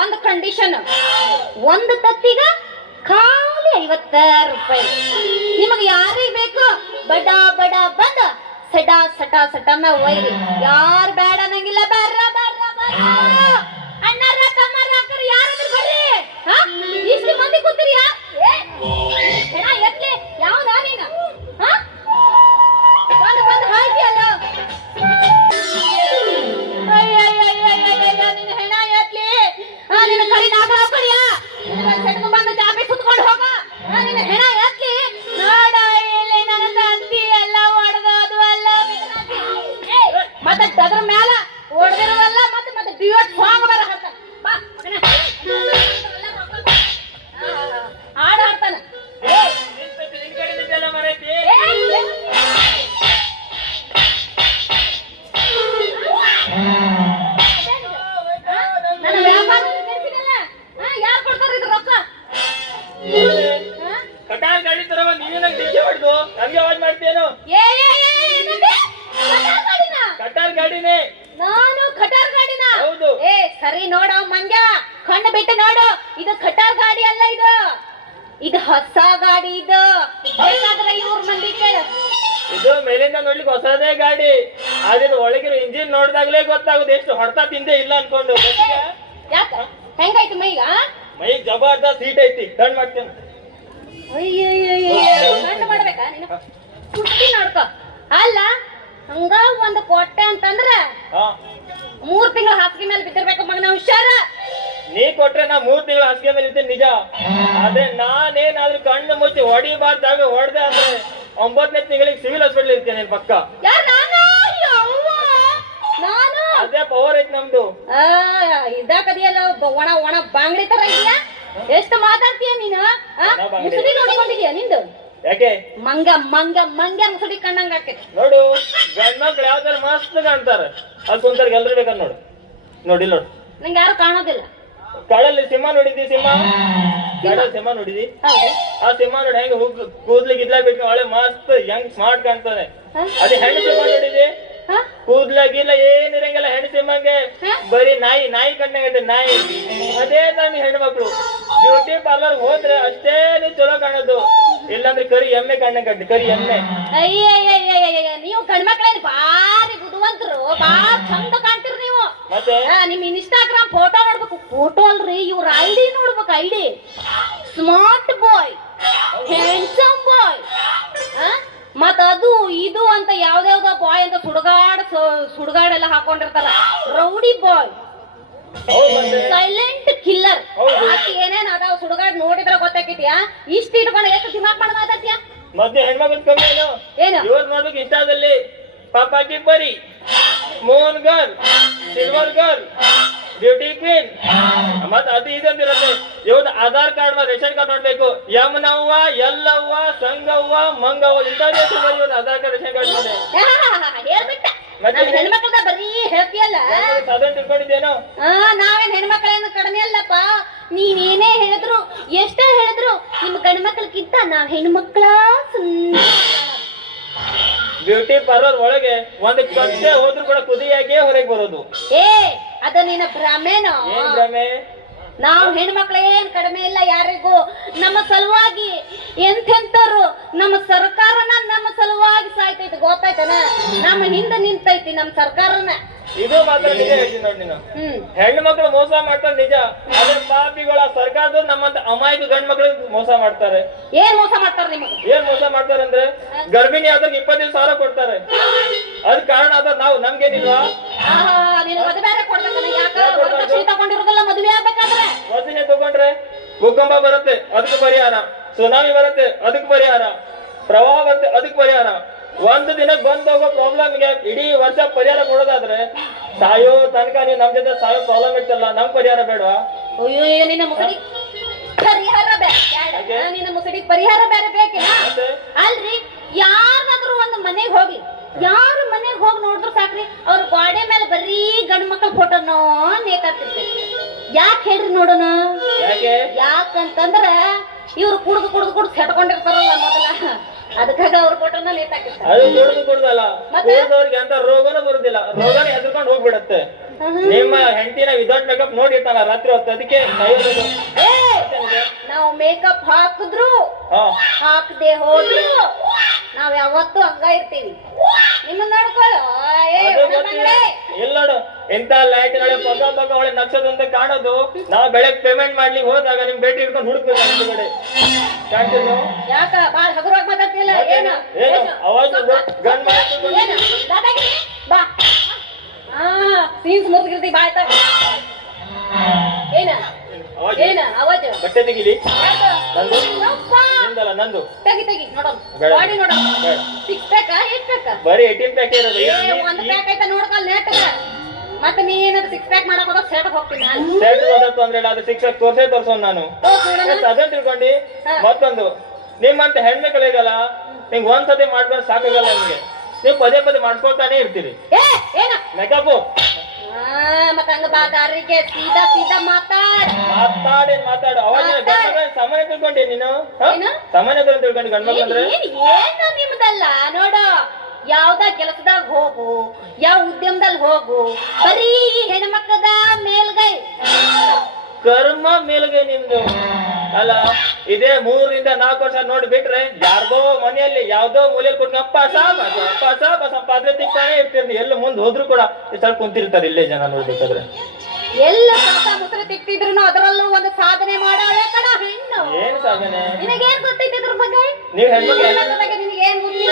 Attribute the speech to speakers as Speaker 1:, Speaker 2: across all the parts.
Speaker 1: ಒಂದ್ ಕಂಡೀಷನ್ ಒಂದು ತತ್ತಿಗ ಖಾಲಿ ಐವತ್ತಾರು ರೂಪಾಯಿ. ನಿಮಗೆ ಯಾರಿಗೆ ಬೇಕು? ಬಡ ಬಡ ಬಂದ ಸಡ ಸಟ ಸಟನ ಒಯ್ರಿ. ಯಾರು ಬೇಡ ನಂಗಿಲ್ಲ ಬರ್ರ ಬರ್ರ ಬರ್ರ. ಅಣ್ಣರ ತಮ್ಮರ ಯಾರಾದ್ರೂ ಬರ್ರಿ. ಇಷ್ಟು ಮಂದಿ ಕೂತಿರಿ ಯಾ ಅದ್ರ ಮ್ಯಾಲ ಹೊಡೆದಿರುವಲ್ಲ ಮತ್ತೆ ಮತ್ತೆ ಡಿಯೋಟ್ ಸಾಂಗ್ ಇದು ಹೊಸ ಗಾಡಿ ಇದು. ಬೇಕಾದ್ರೆ ಇವ್ರ ಮಂದಿ ಕೇಳು.
Speaker 2: ಇದು ಮೇಲಿಂದ ನೋಡ್ಲಿಕ್ಕೆ ಹೊಸದೇ ಗಾಡಿ. ಅದ್ರ ಒಳಗಿರೋ ಇಂಜಿನ್ ನೋಡಿದಾಗ್ಲೇ ಗೊತ್ತಾಗುದು. ಎಷ್ಟು ಹೊಡೆತ ತಿಂದೆ ಇಲ್ಲ ಅನ್ಕೊಂಡು.
Speaker 1: ಯಾಕ? ಹೆಂಗಾಯ್ತು ಮೈಗ
Speaker 2: ಮೈ ಜಬರ್ದಸ್ತ್ ಸೀಟ್ ಐತಿ. ಕಣ್ ಮಾಡ್ತೇನೆ.
Speaker 1: ಕಣ್ಣು ಮಾಡ್ಬೇಕಾ ನೀನು? ಕುಟ್ಟಿ ನೋಡ್ಕೊ. ಅಲ್ಲ ಹಂಗ ಒಂದು ಕೊಟ್ಟೆ ಅಂತಂದ್ರ ಮೂರ್ ತಿಂಗಳು ಹಾಸಿಗೆ ಮೇಲೆ ಬಿದ್ದಿರ್ಬೇಕು
Speaker 2: ನೀ ಕೊಟ್ರೆ ನಾ ಮೂರ್ ತಿಂಗಳು ಹಾಸಿಗೆ ಮೇಲೆ ಇದ್ದೀನಿ ನಿಜ. ಆದ್ರೆ ನಾನೇನಾದ್ರೂ ಕಣ್ಣು ಮುಚ್ಚಿ ಹೊಡಿಬಾರ್ದಾಗ ಹೊಡೆದೆ ಅಂದ್ರೆ ಒಂಬತ್ತನೇ ತಿಂಗಳಿಗೆ ಸಿವಿಲ್ ಹಾಸ್ಪಿಟಲ್ ಇರ್ತೇನೆ ಪಕ್ಕ. ಅದೇ ಪವರ್ ಐತ್ ನಮ್ದು.
Speaker 1: ಒಬ್ಬ ಒಣ ಒಣ ಬಾಂಗ್ಡಿ ತರ ಇದೆಯಾ? ಎಷ್ಟು ಮಾತಾಡ್ತೀಯ ನೀನು ಮುಸುಡಿ ನೋಡ್ಕೊಂಡಿದ್ಯಾ ನಿಂದು?
Speaker 2: ಯಾಕೆ?
Speaker 1: ಮಂಗ ಮಂಗ ಮಂಗ ಮುಸುಡಿ ಕಣ್ಣಂಗ ಹಾಕೈತಿ
Speaker 2: ನೋಡು ಗಂಡ್ಮಕ್ಳು ಯಾವ್ದಾರ ಮಸ್ತ್ ಕಾಣ್ತಾರ. ಅಲ್ಲಿ ಕುಂತಾರ ಎಲ್ರು ಬೇಕಂದ್ ನೋಡು. ನೋಡಿ ನೋಡು.
Speaker 1: ನಂಗೆ ಯಾರು ಕಾಣೋದಿಲ್ಲ.
Speaker 2: ಕಡಲ್ಲಿ ಸಿಂಹ ನೋಡಿದಿ ಸಿಂಹ? ಕಡಲ್ ಸಿಂಹ ನೋಡಿದಿ ಆ ಸಿಂಹ ನೋಡಿ ಹೆಂಗ್ ಹೋಗ್ ಕೂದ್ಲಿ ಗಿದ್ಲ ಬಿಟ್ಟು ಒಳ್ಳೆ ಮಸ್ತ್ ಹೆಂಗ್ ಸ್ಮಾರ್ಟ್ ಕಾಣ್ತಾನೆ? ಅದೇ ಹೆಣ್ಣು ಸಿಂಹ ನೋಡಿದಿ
Speaker 1: ಹ?
Speaker 2: ಕೂದ್ಲ ಗಿಲ್ಲ ಏನಿರಂಗಿಲ್ಲ ಹೆಣ್ಣು ಸಿಂಹಂಗೆ? ಬರೀ ನಾಯಿ ನಾಯಿ ಕಂಡಂಗೈತೆ ನಾಯಿ. ಅದೇ ನಮ್ಗೆ ಹೆಣ್ಣು ಮಕ್ಳು. ಬ್ಯೂಟಿ ಪಾರ್ಲರ್ ಹೋದ್ರೆ ಅಷ್ಟೇ ನೀವು ಚಲೋ ಕಾಣೋದು. ಇಲ್ಲಾಂದ್ರೆ ಕರಿ ಎಮ್ಮೆ ಕಂಡಂಗ್ ಕರಿ ಎಮ್ಮೆ.
Speaker 1: ನೀವು ಗಂಡ್ಮಕ್ಳೇನ್ ಬಾರಿ ಬುದ್ಧಿವಂತರು ಬಾ ಚಂದ ಕಾಣ್ತಿರ್
Speaker 2: ಮತ್ತೆ?
Speaker 1: ನಿಮ್ ಇನ್ಸ್ಟಾಗ್ರಾಮ್ ಫೋಟೋ ನೋಡ್ಬೇಕು. ಫೋಟೋ ಅಲ್ರಿ ಇವ್ರ ಐಡಿ ನೋಡ್ಬೇಕು ID smart boy handsome boy ಮತ್ ಅದು ಇದು ಅಂತ ಯಾವ್ದ್ಯಾವ್ದ ಬಾಯ್ ಅಂತ ಸುಡಗಾಡ್ ಸುಡಗಾಡ್ ಎಲ್ಲ ಹಾಕೊಂಡಿರ್ತಲ್ಲ ರೌಡಿ ಬಾಯ್ ಸೈಲೆಂಟ್ ಕಿಲ್ಲರ್. ಏನೇನ್ ಅದಾವ ಸುಡುಗಾಡ್ ನೋಡಿದ್ರ ಗೊತ್ತಾಕೈತಿಯಾ ಇಷ್ಟ ಇಟ್ಕೊಂಡು ಎಷ್ಟು ದಿಮಾಕ್ ಮಾಡ್ ಮಾತಾಡ್ತೀಯ?
Speaker 2: ಮತ್ತೆ ಕಮ್ಮಿ ಏನು
Speaker 1: ಏನು?
Speaker 2: ಇವ್ರು ನೋಡ್ಬೇಕು ಇನ್ಸ್ಟಾದಲ್ಲಿ ಪಾಪಾಟಿ ಬರಿ. Mohan girl silver girl beauty queen. ಮತ್ ಅದು ಇದೆ ಅಂತಿರುತ್ತೆ. ಆಧಾರ್ ಕಾರ್ಡ್ ಮತ್ತೆ ರೇಷನ್ ಕಾರ್ಡ್ ನೋಡ್ಬೇಕು. ಯಮನವ್ವ ಎಲ್ಲವ್ವ ಸಂಗವ್ವ ಮಂಗವ್ವ ಬರೀ ಇವ್ರು ಆಧಾರ್ ಕಾರ್ಡ್ ರೇಷನ್ ಕಾರ್ಡ್
Speaker 1: ನೋಡಿ ಹೆಣ್ಮಕ್ಳದ ಬರೀ ಹೇಳ್ತಿಯಲ್ಲ?
Speaker 2: ಸಾಧಾರಣ ತಿಳ್ಕೊಂಡಿದ್ದೇನೋ?
Speaker 1: ನಾವೇನ್ ಹೆಣ್ಮಕ್ಳೇನು ಕಡಿಮೆ ಅಲ್ಲಪ್ಪ. ನೀನೇನೇ ಹೇಳಿದ್ರು ಎಷ್ಟೇ ಹೇಳಿದ್ರು ನಿಮ್ ಗಂಡ್ಮಕ್ಳಕ್ಕಿಂತ ನಾವ್ ಹೆಣ್ಮಕ್ಳ ಸುಂದರ.
Speaker 2: ಬ್ಯೂಟಿ ಪಾರ್ಲರ್ ಒಳಗೆ ಒಂದು ಕಟ್ಟೆ ಹೋದ್ರು ಕೂಡ ಕುದಿಯಾಗಿಯೇ ಹೊರಗೆ ಬರೋದು.
Speaker 1: ಏ ಅದ ನಿನ್ನ ಭ್ರಮೆನೋ
Speaker 2: ಏನ್ ಭ್ರಮೆ
Speaker 1: ನಾವ್ ಹೆಣ್ಮಕ್ಳ ಏನ್ ಕಡಿಮೆ ಇಲ್ಲ ಯಾರಿಗೂ. ನಮ್ಮ ಸಲುವಾಗಿ ಎಂತೆಂತರು ನಮ್ಮ ಸಲುವಾಗಿ ನಮ್ಮ ಹಿಂದ ನಿಂತೈತಿ ನಮ್ಮ ಸರ್ಕಾರನ.
Speaker 2: ಇದು ಮಾತ್ರ ನಿಜ ಹೇಳ್ತೀನಿ ನೋಡಿ ನೀನು. ಹೆಣ್ಣು ಮಕ್ಕಳು ಮೋಸ ಮಾಡ್ತಾರೆ ನಿಜ ಅದೇ ಪಾಪಿಗಳ ಸರ್ಕಾರದವ್ರು ನಮ್ಮಂತ ಅಮಾಯಕ ಗಂಡ್ ಮಕ್ಳಿಗೆ ಮೋಸ ಮಾಡ್ತಾರೆ.
Speaker 1: ಏನ್ ಮೋಸ ಮಾಡ್ತಾರ ನಿಮಗೆ?
Speaker 2: ಏನ್ ಮೋಸ ಮಾಡ್ತಾರೆ ಅಂದ್ರೆ ಗರ್ಭಿಣಿ ಆದಾಗ ಇಪ್ಪತ್ತೈದು ಸಾವಿರ ಕೊಡ್ತಾರೆ. ಅದ್ ಕಾರಣ ಅದ ನಾವು ನಮ್ಗೇನಿಲ್ವಾ?
Speaker 1: ಮದುವೆ ವರದಕ್ಷಿಣೆ
Speaker 2: ತಗೊಂಡ್ರೆ ಭೂಕಂಪ ಬರುತ್ತೆ ಅದಕ್ಕೆ ಪರಿಹಾರ. ಸುನಾಮಿ ಬರುತ್ತೆ ಅದಕ್ಕೆ ಪರಿಹಾರ. ಪ್ರವಾಹ ಬರುತ್ತೆ ಅದಕ್ಕೆ ಪರಿಹಾರ. ಒಂದು ದಿನಕ್ಕೆ ಬಂದ್ ಹೋಗೋ ಪ್ರಾಬ್ಲಮ್ಗೆ ಇಡೀ ವರ್ಷ ಪರಿಹಾರ ಕೊಡೋದಾದ್ರೆ ಸಾಯೋ ತನಕ ನೀವು ನಮ್ ಜೊತೆ ಸಾಯೋ ಪ್ರಾಬ್ಲಮ್ ಇರ್ತಲ್ಲ ನಮ್ ಪರಿಹಾರ ಬೇಡವಾ
Speaker 1: ಅಯ್ಯೋ ನಿನ್ನ ಮುಸುಡಿ ಪರಿಹಾರ ಬೇಡ? ನಿನ್ನ ಮುಸುಡಿ ಪರಿಹಾರ ಬೇರೆ ಬೇಕಿಲ್ಲ. ಅಲ್ರಿ ಯಾರಾದ್ರೂ ಒಂದು ಮನೆಗೆ ಹೋಗ್ಲಿ ಯಾರ ಮನೆಗೆ ಹೋಗಿ ನೋಡಿದ್ರು ಸಾಕ್ರಿ ಅವ್ರ ಗೋಡೆ ಮೇಲೆ ಬರೀ ಗಂಡ್ ಮಕ್ಳ ಫೋಟೋನೋ ನೇತಾಡ್ತಿರ್ತೈತಿ ಯಾಕೆ ಹೇಳ್ರಿ ನೋಡೋಣ?
Speaker 2: ಯಾಕೆ?
Speaker 1: ಯಾಕಂತಂದ್ರ ಇವ್ರು ಕುಡ್ದು ಕುಡ್ದು ಕುಡ್ದು ಸೆಟ್ಕೊಂಡಿರ್ತಾರಲ್ಲ ಮೊದಲ. ಅದಕ್ಕಾಗ ಅವ್ರ ಫೋಟೋನ ಲೇಟ್ ಹಾಕಿರ್ತಾರೆ.
Speaker 2: ಅದು ಕೊಡುದು ಕೊಡುದಲ್ಲ.
Speaker 1: ಮತ್ತೆ?
Speaker 2: ಉಳಿದವ್ರಿಗೆ ಅಂತ ರೋಗನೂ ಬರುದಿಲ್ಲ. ರೋಗನ ಹೆದರ್ಕೊಂಡು ಹೋಗ್ಬಿಡತ್ತೆ. ನಿಮ್ಮ ಹೆಂಡತಿನ ವಿದೌಟ್ ಮೇಕಪ್ ನೋಡಿರ್ತಾನ ರಾತ್ರಿ ಹೊತ್ತು ಅದಕ್ಕೆ
Speaker 1: ಏ! ನಾವು ಮೇಕಪ್ ಹಾಕಿದ್ರು
Speaker 2: ಹಾ.
Speaker 1: ಹಾಕದೆ ಹೋದ್ರು ನಾವ್ ಯಾವತ್ತೂ ಹಂಗ ಇರ್ತೀವಿ. ನಿಮ್ಮ ನೋಡ್ಕೊಳ್ಳೋ ಏ
Speaker 2: ಅದು ಗೊತ್ತಿಲ್ಲ.
Speaker 1: ಹುಡುಗಂಗಳೇ.
Speaker 2: ಇಲ್ಲ ನೋಡು. ಎಂತ ಲೈಟ್ಗಳ ಪಕ್ಕ ಪಕ್ಕ ಒಳ್ಳೆ ನಕ್ಷತ್ರ ಕಾಣೋದು. ನಾವು ಬೆಳಗ್ಗೆ ಪೇಮೆಂಟ್ ಮಾಡ್ಲಿಕ್ಕೆ ಹೋದಾಗ ನಿಮ್ ಭೇಟಿ ಇಟ್ಕೊಂಡು ಹುಡುಕ್ಬೇಕು ಕ್ಯಾಂಟೀನು
Speaker 1: ಯಾಕ? ಬಾಳ ಹಗುರವಾಗಿ ಮಾತಾಡ್ತಿಲ್ಲ ಏನು?
Speaker 2: ಅವಾಜ್ ಗನ್
Speaker 1: ಬಾ. ಹಾ. ಸೀನ್ಸ್ ಮುಗಿದಿರ್ತಿ ಬಾ ಆಯ್ತಾ? ಏನ?
Speaker 2: ಅವಾಜ್.
Speaker 1: ಏನ? ಅವಾಜ್.
Speaker 2: ಬಟ್ಟೆ ತೆಗಿಲಿ? ನಂದು. ನಿಂದಲ್ಲ ನಂದು?
Speaker 1: ತೆಗಿ ತೆಗಿ. ನೋಡೋಣ.
Speaker 2: ಬೇಡ.
Speaker 1: ನೋಡೋಣ. ಸಿಕ್ಸ್ ಪ್ಯಾಕ ಏಟ್ ಪ್ಯಾಕ
Speaker 2: ಬರೀ ಏಟೀನ್ ಪ್ಯಾಕ್ ಇರೋದು?
Speaker 1: ಒಂದು ಪ್ಯಾಕ್ ಆಯ್ತಾ ನೋಡ್ಕೊಲ್ ಮತ್ತೆ ನೀ ಏನಾದ್ರು ಸಿಕ್ಸ್ ಪ್ಯಾಕ್ ಮಾಡಕ್ ಹೋದಾಗ ಸೆಟ್ ಹೋಗ್ತೀನಿ ನಾನು.
Speaker 2: ಸೆಟ್ ಓದತ್ತು ಅಂದ್ರೆ ಅದು ಸಿಕ್ಸ್ ತೋರ್ಸೇ ತೋರ್ಸೋನ್ ನಾನು. ಎಷ್ಟ್ ಅದನ್ನ ತಿಳ್ಕೊಂಡಿ. ಮತ್ತೊಂದು ನಿಮ್ಮಂತ ಹೆಣ್ಮಕ್ಳಿಗಲ್ಲ ನಿಂಗ್ ಒಂದ್ಸತಿ ಮಾಡ್ಕೊಂಡು ಸಾಕಾಗಲ್ಲ ನಿಮ್ಗೆ. ನೀವು ಪದೇ ಪದೇ ಮಾಡ್ಕೊಳ್ತಾನೆ ಇರ್ತೀರಿ.
Speaker 1: ಏ ಏನ?
Speaker 2: ಮೇಕಪ್
Speaker 1: ಮತ್ತ ಹಂಗ ಬಾ ದಾರಿಗೆ ಸೀದಾ ಸೀದಾ ಮಾತಾಡ್.
Speaker 2: ಮಾತಾಡಿ ಮಾತಾಡು. ಅವಾಗ ಸಾಮಾನ್ಯ ತಿಳ್ಕೊಂಡಿ ನೀನು
Speaker 1: ಸಮಯ?
Speaker 2: ಸಾಮಾನ್ಯ ತಿಳ್ಕೊಂಡಿ ಗಂಡ್ಮಕ್ಳು ಅಂದ್ರೆ?
Speaker 1: ಏನ್ ಏನು ನಿಮ್ದಲ್ಲ? ನೋಡು. ಯಾವ್ದ ಕೆಲಸದಾಗ ಹೋಗು ಯಾವ ಉದ್ಯಮದಲ್ಲಿ ಹೋಗು ಬರೀ ಹೆಣ್ಮಕ್ಕದ ಮೇಲ್ಗೈ.
Speaker 2: ಕರ್ಮ ಮೇಲ್ಗೈ ನಿಮ್ದು ಅಲ್ಲ ಇದೇ ಮೂರರಿಂದ ನಾಲ್ಕು ವರ್ಷ ನೋಡಿ ಬಿಟ್ರೆ ಯಾರ್ದೋ ಮನೆಯಲ್ಲಿ ಯಾವ್ದೋ ಮೂಲೆಯಲ್ಲಿ ಕೊಟ್ಟು ಅಪ್ಪ ಸಾಬ ಅಪ್ಪ ಸಾಬ ಸಂಪಾದನೆ ತಿಕ್ತಾನೆ ಇರ್ತೀರಿ ಎಲ್ಲ ಮುಂದೆ ಹೋದ್ರು ಕೂಡ ಸ್ವಲ್ಪ ಕುಂತಿರ್ತಾರೆ ಇಲ್ಲೇ ಜನ ನೋಡ್ಬೇಕಾದ್ರೆ.
Speaker 1: ಎಲ್ಲ ಮುಸ್ರೆ ತಿಕ್ತಿದ್ರು ಅದರಲ್ಲೂ ಒಂದು ಸಾಧನೆ ಮಾಡಾಳೆ ಕಣ ಹೆಣ್ಣು.
Speaker 2: ಏನ್ ಸಾಧನೆ?
Speaker 1: ನಿನಗೇನ್ ಗೊತ್ತೈತಿ ಇದ್ರ ಬಗ್ಗೆ?
Speaker 2: ನೀವ್
Speaker 1: ಹೆಣ್ಮಕ್ಳದಾಗ ನಿನಗೇನ್ ಗೊತ್ತಿಲ್ಲ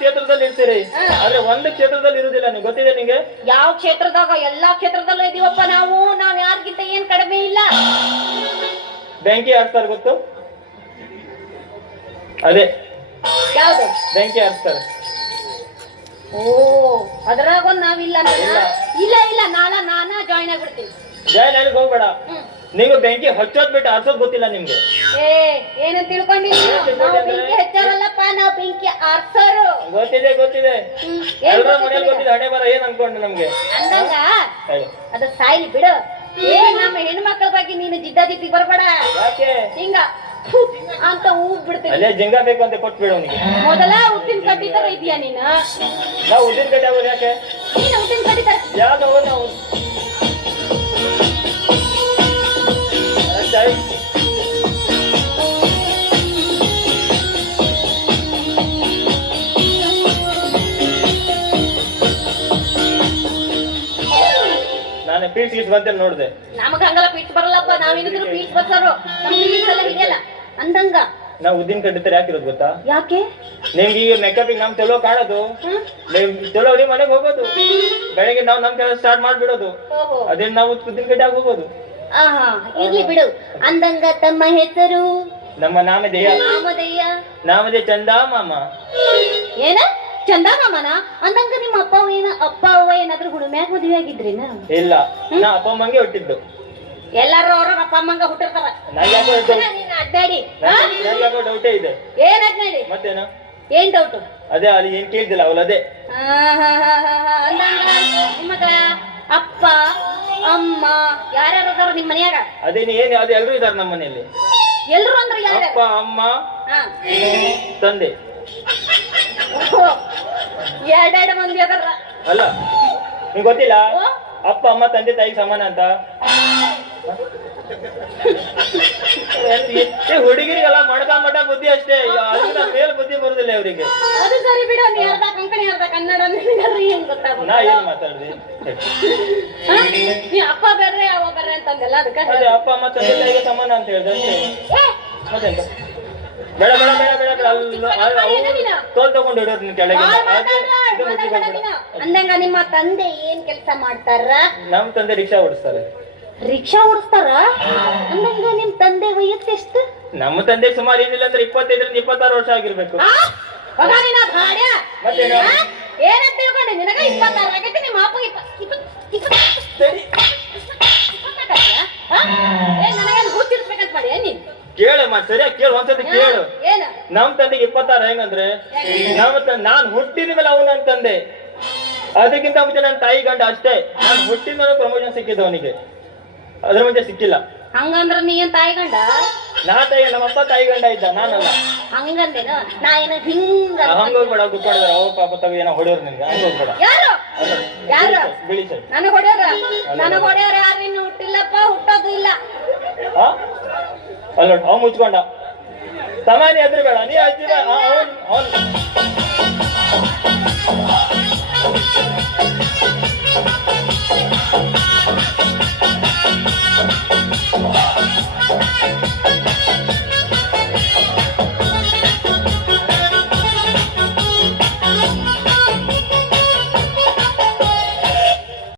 Speaker 2: ಕ್ಷೇತ್ರದಲ್ಲಿ ಇರ್ತೀರಿ. ಆದ್ರೆ ಒಂದು ಕ್ಷೇತ್ರದಲ್ಲಿ ಇರುದಿಲ್ಲ ನಿಮ್ಗೆ ಗೊತ್ತಿದೆ ನಿಂಗೆ?
Speaker 1: ಯಾವ ಕ್ಷೇತ್ರದಾಗ ಎಲ್ಲಾ ಕ್ಷೇತ್ರದಲ್ಲೂ ಇದೀವಪ್ಪ ನಾವು? ನಾವ್ ಯಾರಿಗಿಂತ ಏನ್ ಕಡಿಮೆ ಇಲ್ಲ.
Speaker 2: ಬೆಂಕಿ ಹಾಕ್ತಾರ ಗೊತ್ತು? ಅದೇ.
Speaker 1: ಯಾವ್ದು?
Speaker 2: ಬೆಂಕಿ ಹಾಕ್ತಾರ
Speaker 1: ಓ ಅದ್ರಾಗ ಒಂದ್ ನಾವಿಲ್ಲ?
Speaker 2: ಇಲ್ಲ.
Speaker 1: ಇಲ್ಲ ನಾಳ ಜಾಯಿನ್ ಜಾಯ್ನ್ ಆಗ್ಬಿಡ್ತೀನಿ.
Speaker 2: ಜಾಯ್ನ್ ಆಗಿ ಹೋಗ್ಬೇಡ. ನೀವು ಬೆಂಕಿ ಹಚ್ಚೋದ್ ಬಿಟ್ಟು ಆರ್ಸೋದ್ ಗೊತ್ತಿಲ್ಲ ನಿಮ್ಗೆ.
Speaker 1: ಏ ಏನಂತ ತಿಳ್ಕೊಂಡಿ ನೀನು? ನಾವು ಬೆಂಕಿ ಹಚ್ಚಾರಲ್ಲಪ್ಪ ನಾವು ಬೆಂಕಿ ಆರ್ಸೋರು.
Speaker 2: ಗೊತ್ತಿದೆ ಗೊತ್ತಿದೆ. ಎಲ್ಲರ ಮನೇಲಿ ಗೊತ್ತಿದೆ? ಹಣೆ ಬರ ಏನ್ ಅನ್ಕೊಂಡು ನಮ್ಗೆ?
Speaker 1: ಅಂದಂಗ ಅದ ಸಾಯಿಲಿ ಬಿಡು. ಏ ನಮ್ಮ ಹೆಣ್ಮಕ್ಳ ಬಗ್ಗೆ ನೀನು ಜಿದ್ದಾಜಿದ್ದಿ ಬರ್ಬೇಡ.
Speaker 2: ಯಾಕೆ?
Speaker 1: ಹಿಂಗ. ಅಂತ ಹೂ ಬಿಡ್ತೀನಿ
Speaker 2: ಅಲ್ಲೇ ಜಿಂಗ ಬೇಕು ಅಂತ ಕೊಟ್ಬಿಡು ಅವನಿಗೆ.
Speaker 1: ಮೊದಲ ಉದ್ದಿನ ಕಡ್ಡಿ ತರ ಇದೀಯ ನೀನು?
Speaker 2: ನಾವು ಉದ್ದಿನ ಕಡ್ಡಿ ಆಗೋದು ಯಾಕೆ?
Speaker 1: ನೀನು ಉದ್ದಿನ ಕಡ್ಡಿ ತರ
Speaker 2: ಯಾವ್ದು ನಾವು ನಾನು ಪೀಸ್ ಗೀಸ್ ಬಂತೇಳಿ ನೋಡಿದೆ.
Speaker 1: ನಮಗ ಹಂಗಲ್ಲ ಪೀಸ್ ಬರಲ್ಲಪ್ಪ ನಾವೇನಿದ್ರು ಪೀಸ್ ಬರ್ತಾರೋ ನಮ್ ಎಲ್ಲ ಹಿಡಿಯಲ್ಲ. ಅಂದಂಗ.
Speaker 2: ನಾವು ಉದ್ದಿನ ಕಡ್ಡಿ ತರ ಯಾಕಿರೋದು ಗೊತ್ತಾ?
Speaker 1: ಯಾಕೆ?
Speaker 2: ನಿಮ್ಗೆ ಈಗ ಮೇಕಪ್ ನಮ್ ಚಲೋ ಕಾಣೋದು? ನೀವ್ ಚಲೋ ನಿಮ್ ಮನೆಗೆ ಹೋಗೋದು. ಬೆಳಗ್ಗೆ ನಾವು ನಮ್ ಕೆಲಸ ಸ್ಟಾರ್ಟ್ ಮಾಡ್ಬಿಡೋದು. ಅದೇ ನಾವು ಉದ್ದಿನ ಕಡ್ಡಿ ಆಗಿ ಹೋಗೋದು
Speaker 1: ಆಹಾ ಇರ್ಲಿ ಬಿಡು. ಅಂದಂಗ ತಮ್ಮ ಹೆಸರು?
Speaker 2: ನಮ್ಮ ನಾಮಧೇಯ
Speaker 1: ನಾಮಧೇಯ
Speaker 2: ನಾಮಧೇಯ ಚಂದ ಮಾಮ.
Speaker 1: ಏನ? ಚಂದ ಮಾಮನ ಅಂದಂಗ ನಿಮ್ಮ ಅಪ್ಪ ಏನ ಅಪ್ಪ ಅವ್ವ ಏನಾದ್ರೂ ಹುಡುಮ್ಯಾಗ ಮದುವೆ ಆಗಿದ್ರೇನ
Speaker 2: ಇಲ್ಲ ನಾ ಅಪ್ಪ ಅಮ್ಮಂಗೆ ಹುಟ್ಟಿದ್ದು.
Speaker 1: ಎಲ್ಲಾರು ಅವ್ರ ಅಪ್ಪ ಅಮ್ಮಂಗ ಹುಟ್ಟಿರ್ತಾರ. ನೀನ್ ಅಡ್ಡಾಡಿ. ಹಾ?
Speaker 2: ನಂಗೆ ಡೌಟೇ ಇದೆ.
Speaker 1: ಏನ್ ಅಡ್ಡಾಡಿ?
Speaker 2: ಮತ್ತೇನು?
Speaker 1: ಏನ್ ಡೌಟ್
Speaker 2: ಅದೇ ಅಲ್ಲಿ ಏನ್ ಕೇಳಿದಿಲ್ಲ ಅವಳು ಅದೇ.
Speaker 1: ಅಂದಂಗ ನಿಮಗ ಅಪ್ಪ ಅಮ್ಮ ಯಾರ್ಯಾರು ಅದಾರ ನಿಮ್ ಮನ್ಯಾಗ?
Speaker 2: ಅದೇ ನೀ ಏನ್ ಅದು ಎಲ್ಲರೂ ಇದಾರೆ ನಮ್ಮ ಮನೆಯಲ್ಲಿ.
Speaker 1: ಎಲ್ರು ಅಂದ್ರ ಯಾರ
Speaker 2: ಅಪ್ಪ ಅಮ್ಮ ತಂದೆ.
Speaker 1: ಎರಡೆರಡು ಮಂದಿ ಅದರ.
Speaker 2: ಅಲ್ಲ ನಿಂಗೆ ಗೊತ್ತಿಲ್ಲ? ಅಪ್ಪ ಅಮ್ಮ ತಂದೆ ತಾಯಿಗೆ ಸಮಾನ ಅಂತ? ಹುಡುಗಿರಿಗೆಲ್ಲ ಮಡಕ ಮಠ ಬುದ್ಧಿ ಅಷ್ಟೇ. ಅದನ್ನ ಮೇಲ್ ಬುದ್ಧಿ ಬರುದಿಲ್ಲ ಇವರಿಗೆ.
Speaker 1: ಅದು ಸರಿ ಬಿಡು ನೀ ಅರ್ಧ ಕೊಂಕಣಿ ಅರ್ಧ ಕನ್ನಡ ನಿನಗಲ್ರಿ ಏನ್
Speaker 2: ನಾ ಏನ್ ಮಾತಾಡ್ದೆ?
Speaker 1: ನೀ ಅಪ್ಪ ಬೇರೆ ಅವ ಬೇರೆ ಅಂತಂದೆಲ್ಲ ಅದಕ್ಕೆ
Speaker 2: ಅದೇ ಅಪ್ಪ ಅಮ್ಮ ತಂದೆ ತಾಯಿಗೆ ಸಮಾನ ಅಂತ ಹೇಳ್ದೆ ಅಷ್ಟೇ. ಮತ್ತೆಂತ ಬೇಡ ಬೇಡ ಬೇಡ. ತೋಲ್ ತಗೊಂಡು ನಿನ್ ಕೆಳಗೆ.
Speaker 1: ಅಂದಂಗ ನಿಮ್ಮ ತಂದೆ ಏನ್ ಕೆಲಸ ಮಾಡ್ತಾರ?
Speaker 2: ನಮ್ ತಂದೆ ರಿಕ್ಷಾ ಓಡಿಸ್ತಾರೆ.
Speaker 1: ರಿಕ್ಷಾ ಓಡಿಸ್ತಾರ? ಅಂದಂಗ ನಿಮ್ ತಂದೆ ವಯಸ್ಸು ಎಷ್ಟು?
Speaker 2: ನಮ್ಮ ತಂದೆ ಸುಮಾರು ಏನಿಲ್ಲ ಅಂದ್ರೆ ಇಪ್ಪತ್ತೈದರಿಂದ ಇಪ್ಪತ್ತಾರು ವರ್ಷ ಆಗಿರ್ಬೇಕು?
Speaker 1: ಏನಂತ ತಿಳ್ಕೊಂಡೆ ನಿನಗ ಇಪ್ಪತ್ತಾರು ಆಗೈತಿ ನಿಮ್ಮ ಅಪ್ಪ ಇಪ್ಪ ಇಪ್ಪ- ಇಪ್ಪ-
Speaker 2: ಸರಿ
Speaker 1: ಇಪ್ಪತ್ತಾಗತ್ತಾ? ಆ? ಏ ನನಗೇನು ಹುಚ್ಚಿಡ್ಸ್ಬೇಕಂತ ಮಾಡಿ ಏನ್ ನೀನ್
Speaker 2: ಕೇಳು ಮತ್ ಸರಿಯಾಗಿ ಕೇಳು ಒಂದ್ಸತಿ ಕೇಳು.
Speaker 1: ಏನ
Speaker 2: ನಮ್ ತಂದೆಗೆ ಇಪ್ಪತ್ತಾರು ಹೆಂಗಂದ್ರೆ? ನಮ್ಮ ತಂದೆ ನಾನ್ ಹುಟ್ಟಿದ ಮೇಲೆ ಅವನ ತಂದೆ. ಅದಕ್ಕಿಂತ ಮುಂಚೆ ನನ್ನ ತಾಯಿ ಗಂಡ ಅಷ್ಟೇ. ನಾನು ಹುಟ್ಟಿದ ಮೇಲೆ ಪ್ರಮೋಷನ್ ಸಿಕ್ಕಿದ್ದು ಅವನಿಗೆ. ಅದ್ರ ಮುಂಚೆ ಸಿಕ್ಕಿಲ್ಲ.
Speaker 1: ಹಂಗಂದ್ರ ನೀ ಏನ್ ತಾಯಿ ಗಂಡ?
Speaker 2: ನಾ ತಾಯಿ ನಮ್ಮಪ್ಪ ತಾಯಿ ಗಂಡ ಇದ್ದ ನಾನಲ್ಲ
Speaker 1: ಹಂಗಂದೇನು? ನಾ ಏನ ಹಿಂಗ
Speaker 2: ಹಂಗ ಹೋಗ್ಬೇಡ ಕುತ್ಕೊಂಡಿದಾರ. ಅವ್ ಪಾಪ ತಗ ಏನೋ ಹೊಡೆಯೋರು ನಿನ್ಗೆ ಹಂಗ ಹೋಗ್ಬೇಡ
Speaker 1: ಯಾರು? ಯಾರು?
Speaker 2: ಬಿಳಿ ಸರ್
Speaker 1: ನನಗ್ ಹೊಡೆಯೋರ? ನನಗ್ ಹೊಡೆಯೋರ ಯಾರು? ಇನ್ನು ಹುಟ್ಟಿಲ್ಲಪ್ಪ ಹುಟ್ಟೋದು ಇಲ್ಲ.
Speaker 2: ಅಲ್ಲ ಅವ್ ಮುಚ್ಕೊಂಡ. ಸಾಮಾನ್ಯ ಎದ್ರು ಬೇಡ ನೀ ಅಜ್ಜಿ